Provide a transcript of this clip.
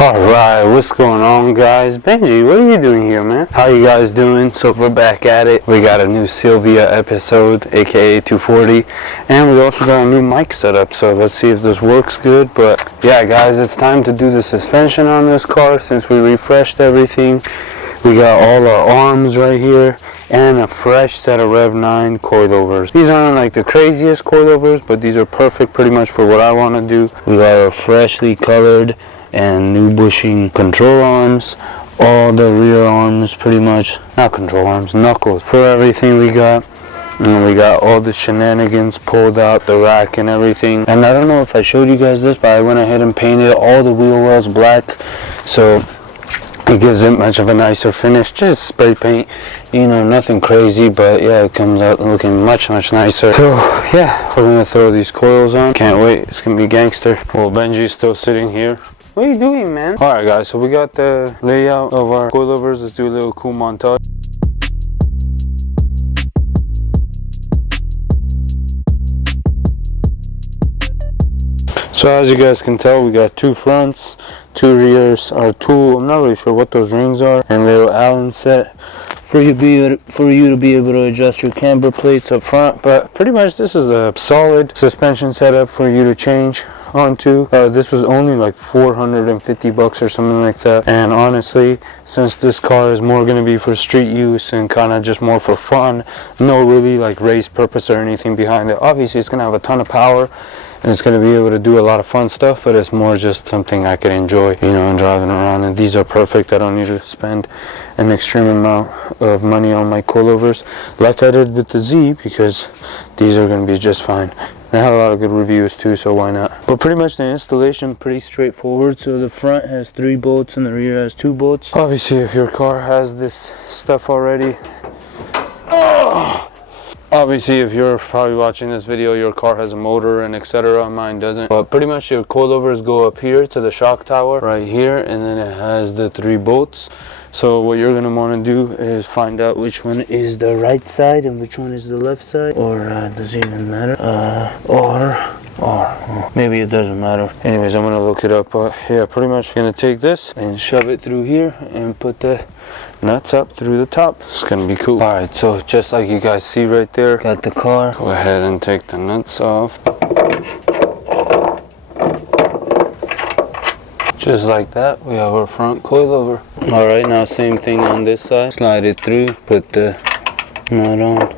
Alright, what's going on, guys? Benji, what are you doing here, man? How you guys doing? So we're back at it. We got a new Sylvia episode, aka 240, and we also got a new mic setup, so let's see if this works good. But yeah, guys, it's time to do the suspension on this car since we refreshed everything. We got all our arms right here and a fresh set of Rev 9 coilovers. These aren't like the craziest coilovers, but these are perfect pretty much for what I want to do. We got our freshly colored and new bushing control arms, all the rear arms pretty much, not control arms, knuckles for everything we got. And we got all the shenanigans pulled out, the rack and everything. And I don't know if I showed you guys this, but I went ahead and painted all the wheel wells black, so it gives it much of a nicer finish. Just spray paint, you know, nothing crazy, but yeah, it comes out looking much nicer. So yeah, we're gonna throw these coils on. Can't wait, it's gonna be gangster. Well, Benji's still sitting here. What are you doing, man? Alright, guys, so we got the layout of our coilovers. Let's do a little cool montage. So as you guys can tell, we got two fronts, two rears, or two, I'm not really sure what those rings are, and little Allen set for you to be able to adjust your camber plates up front. But pretty much this is a solid suspension setup for you to change onto. This was only like 450 bucks or something like that, and honestly, since this car is more going to be for street use and kind of just more for fun, no really like race purpose or anything behind it. Obviously it's going to have a ton of power and it's going to be able to do a lot of fun stuff, but it's more just something I can enjoy, you know, and driving around. And these are perfect. I don't need to spend an extreme amount of money on my coilovers like I did with the Z, because these are going to be just fine. They have a lot of good reviews too, so why not? But pretty much the installation pretty straightforward. So the front has 3 bolts and the rear has 2 bolts. Obviously, if your car has this stuff already, obviously if you're probably watching this video, your car has a motor and etc. Mine doesn't. But pretty much your coilovers go up here to the shock tower right here, and then it has the 3 bolts. So what you're going to want to do is find out which one is the right side and which one is the left side, or does it even matter, or maybe it doesn't matter. Anyways, I'm going to look it up. Yeah, pretty much going to take this and shove it through here and put the nuts up through the top. It's going to be cool. Alright, so just like you guys see right there, got the car. Go ahead and take the nuts off. Just like that, we have our front coilover. Alright, now same thing on this side. Slide it through, put the nut on.